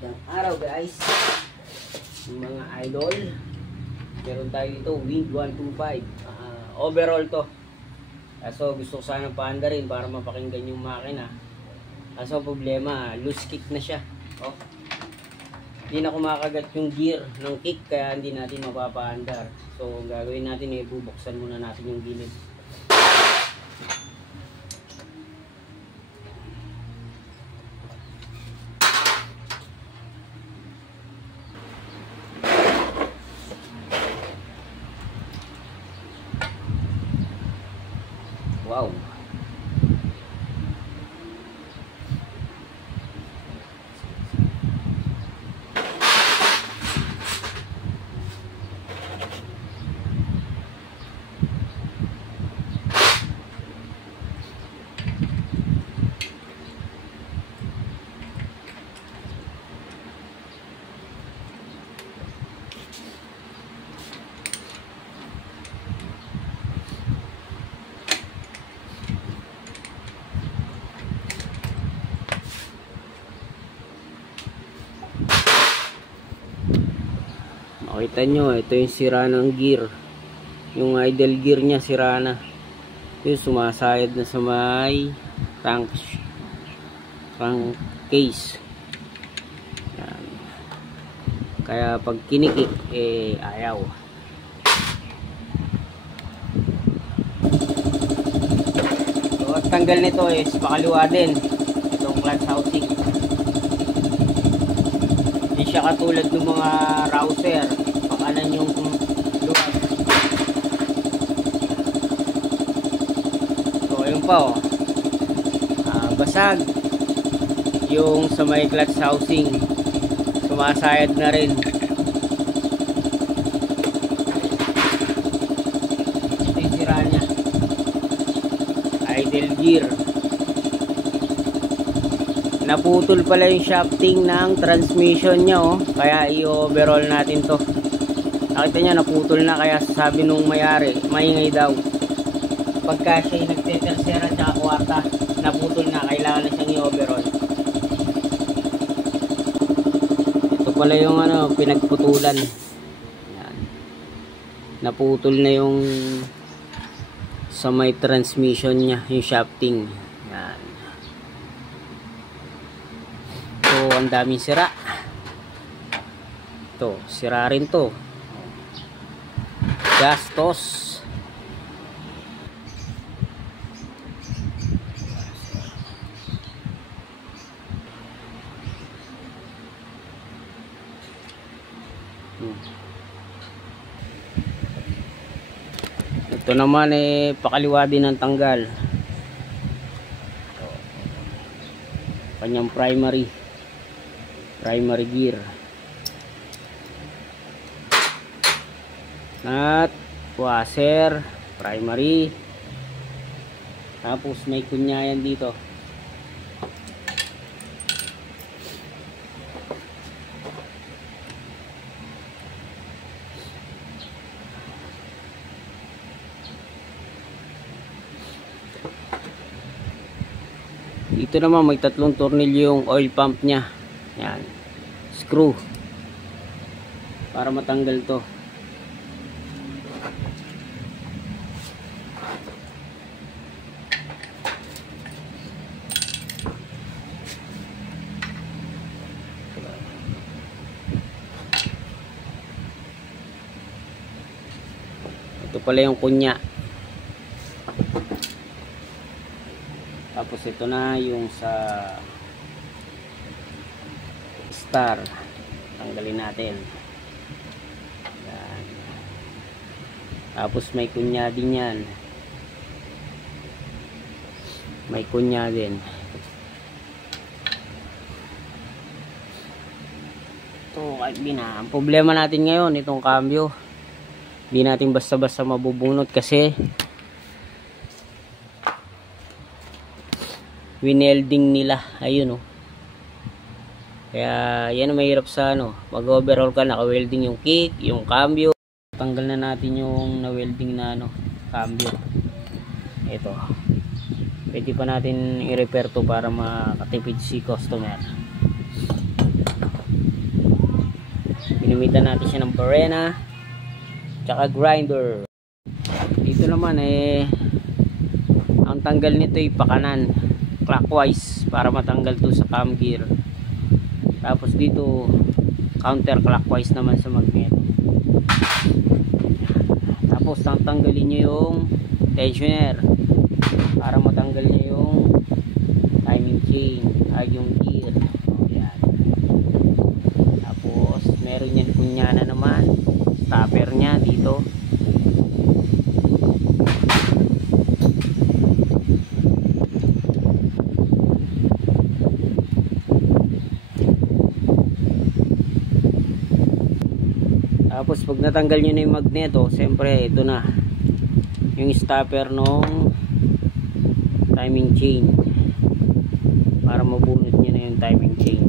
Magandang araw guys, mga idol. Meron tayo dito Wind 125 overall to. Kaso gusto ko sana paanda rin para mapakinggan yung makina. Kaso problema, loose kick na siya. Oh, hindi na kumakagat yung gear ng kick, kaya hindi natin mapapaandar. So gagawin natin bubuksan muna natin yung gilid. Wow. Makita nyo, ito yung sira ng gear. Yung idle gear nya sira na. Yung sumasayad na sa may case. Yan. Kaya pag kinikik, ayaw. So, at tanggal nito is pakaliwa din. Itong clutch housing. Hindi siya katulad ng mga rouser. Pakanan yung luwag. So ayun pa oh. Basag yung sa may clutch housing. Sumasayad na rin. Ito yung sira niya. Idle gear. Naputol pala yung shafting ng transmission nya oh. Kaya i-overall natin to. Nakita niya naputol na, kaya sabi nung mayari, maingay daw. Pagka siya nagtetersera at kwarta, naputol na, kailangan na siyang i-overall. Ito pala yung pinagputulan. Yan. Naputol na yung sa may transmission nya, yung shafting. Yan. So, ang daming sira. Ito, sira rin to. Gastos. Ito naman pakaliwa din ang tanggal. Kanyang primary gear. At washer, primary. Tapos may kunyayan dito. Dito naman may tatlong tornilyo yung oil pump nya. Yan. Screw. Para matanggal to. Ito pala yung kunya. Tapos ito na yung sa star. Tanggalin natin. Yan. Tapos may kunya din yan. May kunya din. Ito kahit ang problema natin ngayon itong cambio. Hindi natin basta-basta mabubunot kasi winelding nila. Ayun oh. Kaya yan ang mahirap sa mag-overhaul ka, naka-welding yung kick, yung cambio. Tanggal na natin yung na-welding na cambio. Ito. Pwede pa natin i-repair to para makatipid si customer. Ginamitan natin siya ng barena tsaka grinder. Dito naman ang tanggal nito ay pakanan clockwise para matanggal to sa cam gear. Tapos dito counter clockwise naman sa magnet. Tapos tanggalin nyo yung tensioner para matanggal nyo yung timing chain ay yung gear. Ayan. Tapos meron yan kunyana naman stopper nya dito. Tapos pag natanggal nyo na yung magneto, siyempre ito na yung stopper nung timing chain para mabunot nyo na yung timing chain.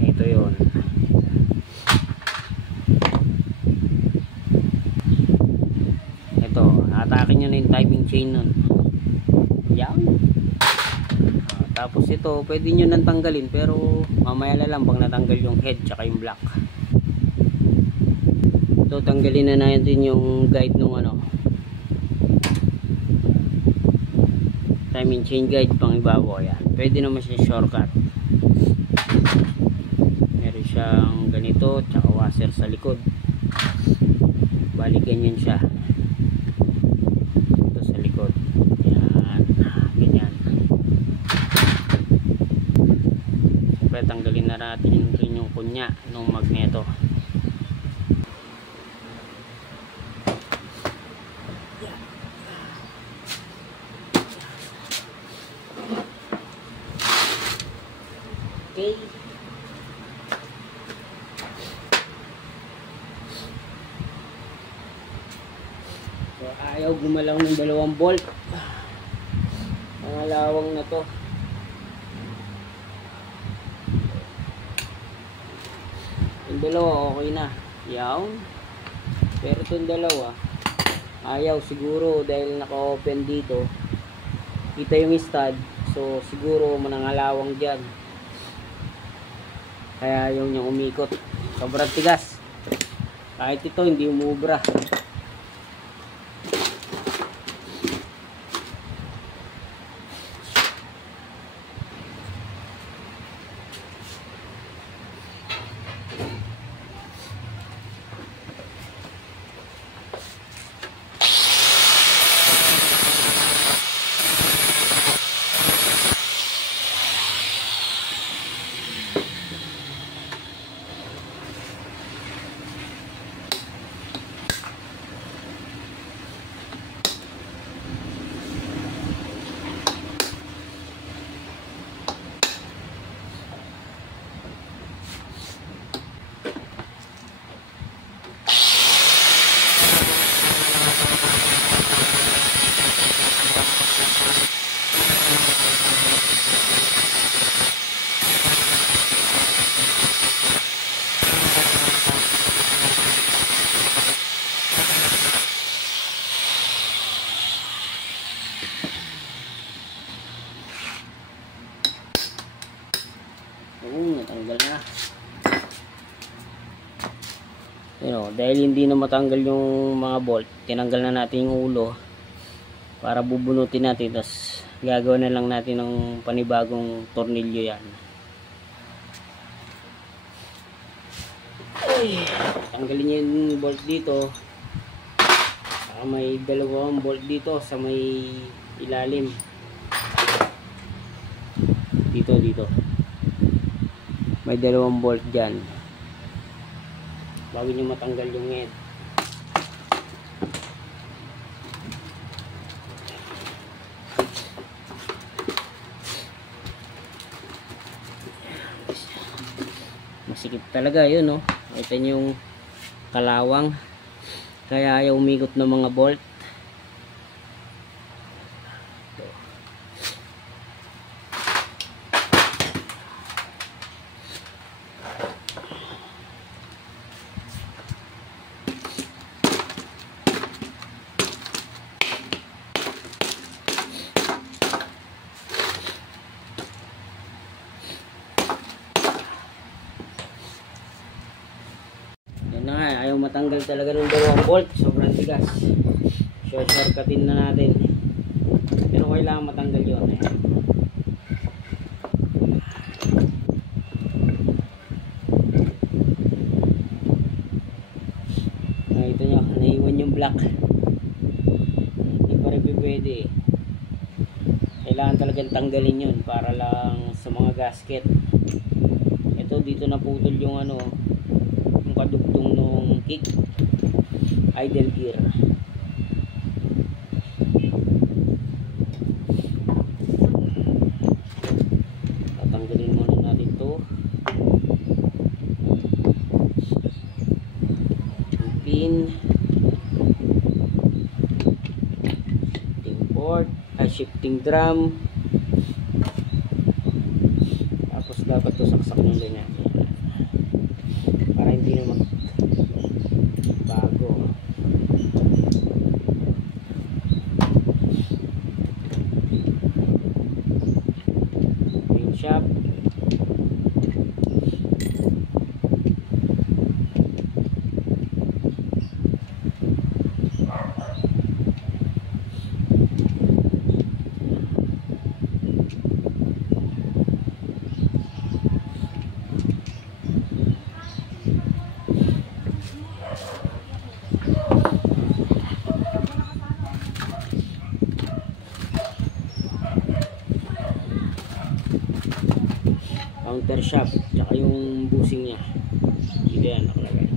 Ito yon. Ito, atake nyo na yung timing chain nun. Yan. Tapos ito pwede nyo nang tanggalin pero mamaya na lang pag natanggal yung head tsaka yung block. Ito tanggalin na natin yung guide nung timing chain guide pang ibabaw. Yan. Pwede naman siya shortcut. Meron siyang ganito tsaka washer sa likod. Bali ganyan siya. Ito sa likod. Yan. Ganyan. Siyempre tanggalin na natin rin yung kunya nung magneto. Okay. So, ayaw gumalaw ng 2 bolt. Pangalawang na to. Yung dalawa okay na. Yaw. Pero itong dalawa ayaw siguro dahil naka-open dito. Kita yung stud. So siguro manangalawang dyan. Kaya yung niyang umikot. Sobrang tigas. Kahit ito hindi umubra. Natanggal na. Dahil hindi na matanggal yung mga bolt, tinanggal na natin yung ulo para bubunutin natin, tapos gagawin na lang natin ng panibagong tornilyo yan. Ay, tanggalin nyo yung bolt dito. May 2 bolt dito sa may ilalim. Dito. May 2 bolt dyan bago nyo matanggal yung head. Masikip talaga yun, no? Ito yung kalawang kaya ayaw umikot ng mga bolt. matanggal talaga ng dalawang bolt, sobrang tigas. Shortcutin na natin. Pero kailangan matanggal yun. Ito nyo, naiwan yung black. Hindi pa rin pwede. Kailangan talagang tanggalin yun para lang sa mga gasket. Ito dito naputol yung ano, yung kadugtong nung kick idle gear. Tatanggalin muna natin to. Pin, shifting port, shifting drum. Tapos dapat to saksak nyo ganyan para hindi na magbago. Pin shaft, counter shaft, tsaka yung busing niya dito yan nakalagay.